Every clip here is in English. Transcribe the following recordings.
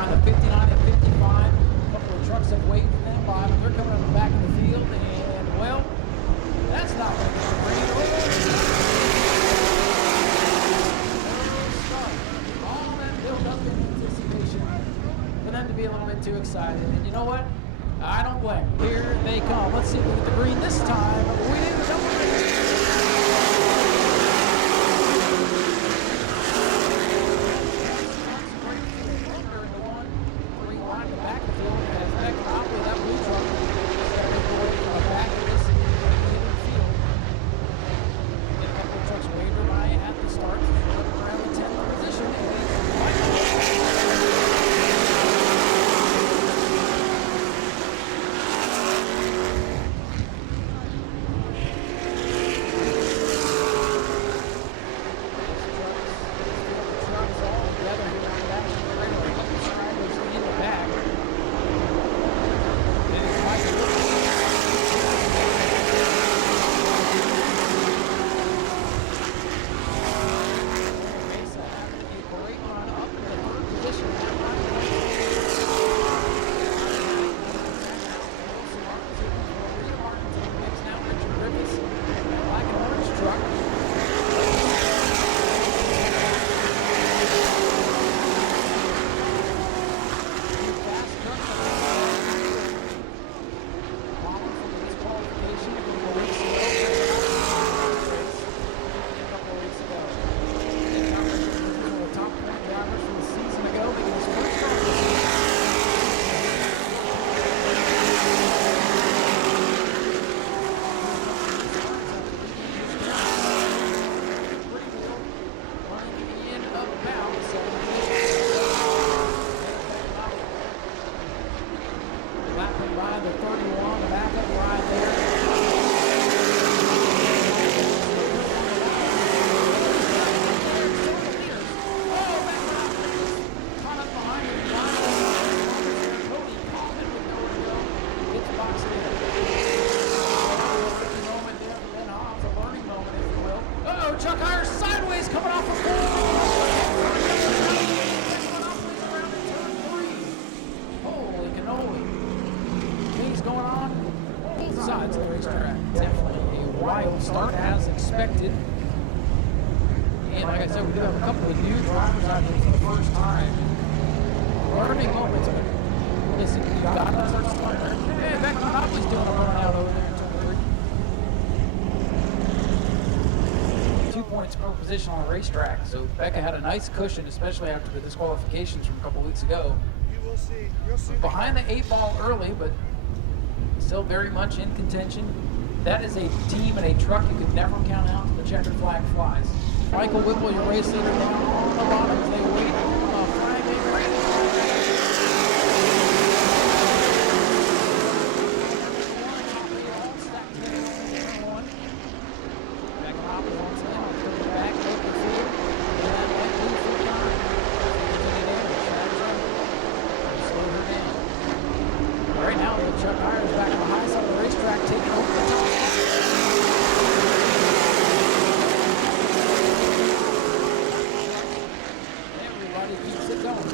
trying the 59 and 55. A couple of trucks have waited for them by, but they're coming up the back of the field, and, well, that's not going to be the green. All that build up in anticipation for them to be a little bit too excited. And you know what? I don't blame them. Here they come. Let's see if we get the green this time. We didn't double it. Start as expected. And like I said, we do have a couple of new drivers out here for the first time. Learning moments, but listen, you got to start starting. Hey, Becca Monopoly's doing a run out over there in turn 3. 2 points per position on a racetrack. So Becca had a nice cushion, especially after the disqualifications from a couple weeks ago. You will see. You'll see. Behind the 8 ball early, but still very much in contention. That is a team and a truck you could never count out until the checkered flag flies. Michael Whipple, your race leader, down on the bottom as they wait on a flag. Right now, Chuck Iron's back on the high side of the racetrack, taking over the top. Everybody keeps it going.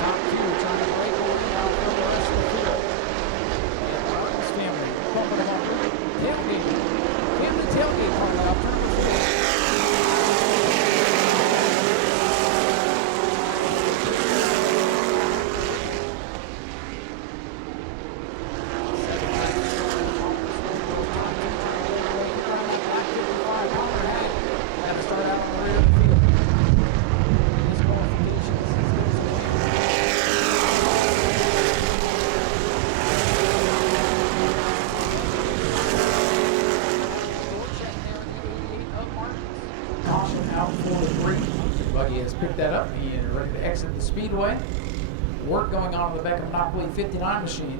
Top 2 trying to break away now for the rest of the field. Martin's family bumping them up. Tailgate. Family tailgate coming out. Turn the field. Picked that up. He is ready to exit the speedway. Work going on with the Beckham Monopoly 59 machine.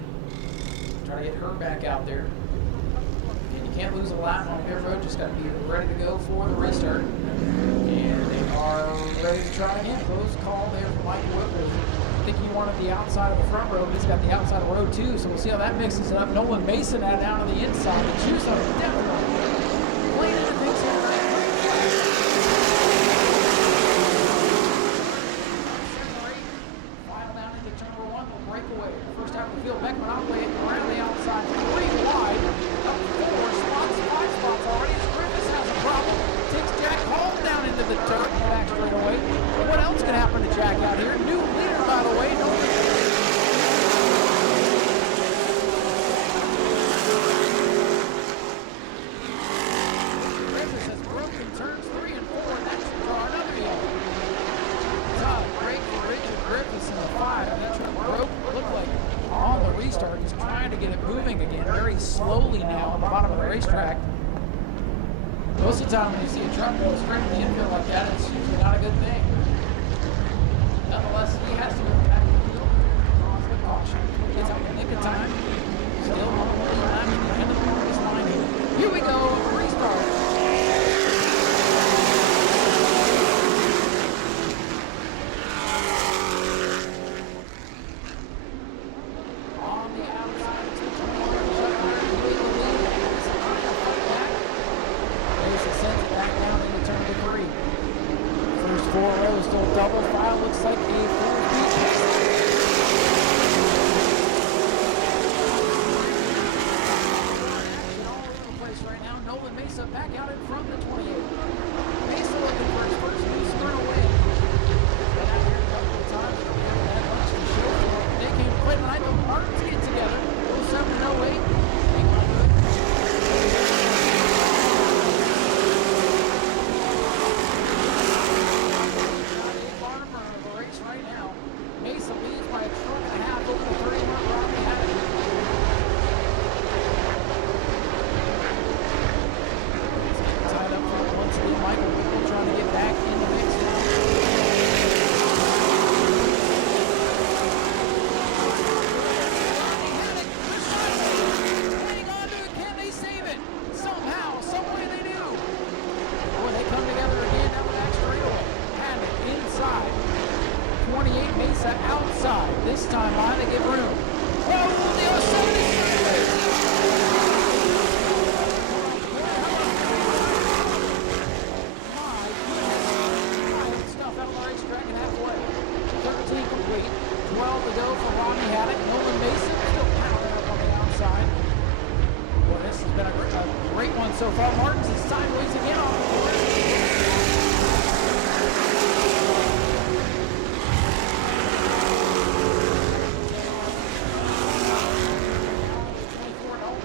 Try to get her back out there. And you can't lose a lap on pit road. Just got to be ready to go for the restart. And they are ready to try again. Close call there for Michael Whipple. I think he wanted the outside of the front row, but he's got the outside of row 2. So we'll see how that mixes it up. Nolan Mason had down on the inside. The shoes are definitely playing into things here. very slowly now on the bottom of the racetrack. Most of the time when you see a truck go straight to the infield like that, it's usually not a good thing. Nonetheless, he has to go back to the field. Draws the caution. Gets out the nick of time. Still on the lead lap to the end of the longest line here. Here we go, restart. On the outside, it's the 21 shut iron to lead the lead. It's a fight back. Mesa sends it back down into turn to 3. First 4 rows still double file. Looks like a full beat. Mesa back out in front of the 28. Mesa looking for his first new Smyrna win. Been out here a couple of times, but we haven't had much to show for it. They came to play tonight. The Martins get together. 07 and 08. Hang on to it. Got a farmer of the race right now. Mesa leads by a truck and a half over the 30-mark rock. They had it. Tied up front once again. Michael Whipple trying to get back in the mix now. Hang on to it. Can they save it? Somehow, some way they do. Boy, they come together again down the back straightaway. Haddock inside. 28 Mesa outside. This time by they get room. Oh, the 07 is complete. 12 to go for Ronnie Haddock. Nolan Mason still pounding up on the outside. Boy, this has been a great one so far. Martins is sideways again off the board.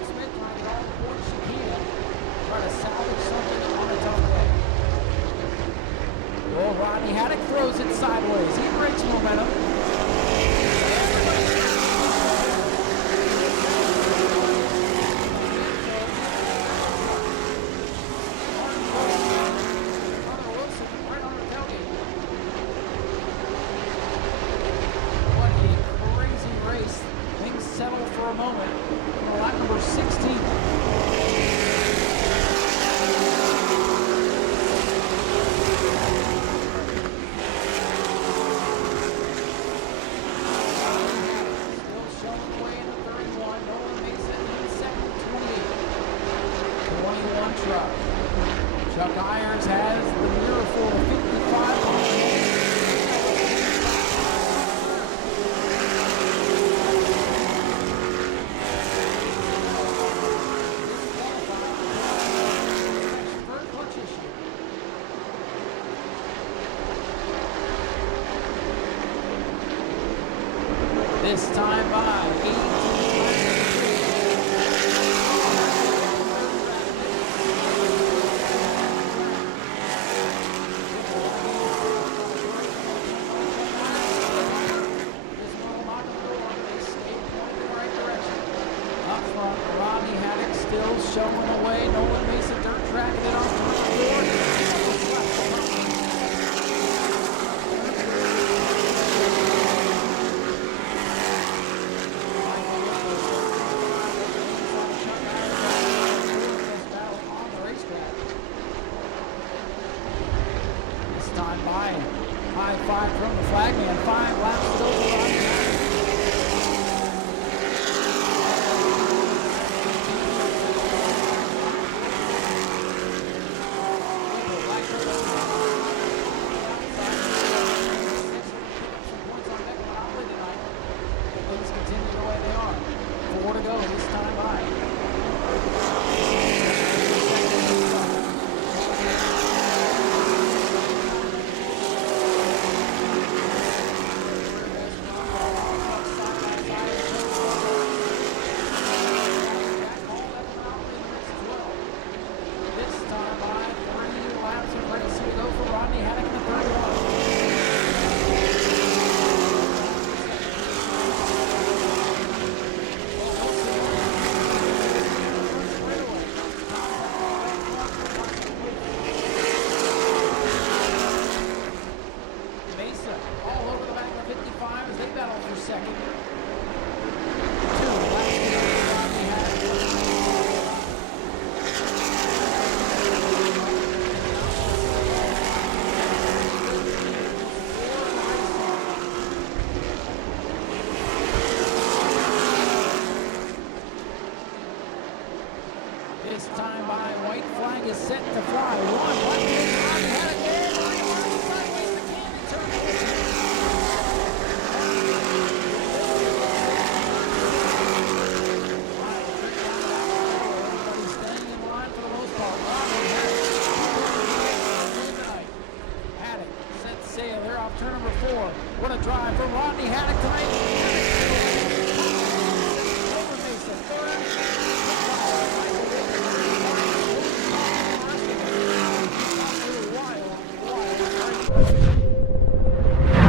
Smith trying to get all the points she can. Try to salvage something on a tough day. Well, Rodney Haddock throws it sideways. He breaks momentum. What a crazy race. Things settle for a moment. Lap number 16. Chuck Irons has the miracle of 55 on the this time by 18. Still showing away. Nolan Mason dirt tracking it off to the board. On the racetrack. This time by high five from the flagman. 5 laps still to run. second. This time by white flag is set to fly. One, white flag had it there. Sideways, the cannon turn. Everybody's staying in line for the most part. Haddock set sail. They're off turn number 4. What a drive for Rodney Haddock tonight. Over Mesa, third.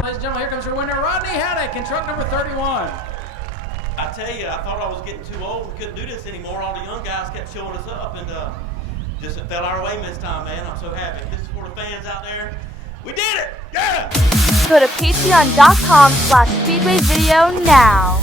Ladies and gentlemen, here comes your winner, Rodney Haddock, in truck number 31. I tell you, I thought I was getting too old and couldn't do this anymore. All the young guys kept showing us up, and just it fell our way this time, man. I'm so happy. This is for the fans out there. We did it! Yeah! Go to patreon.com/speedwayvideo now.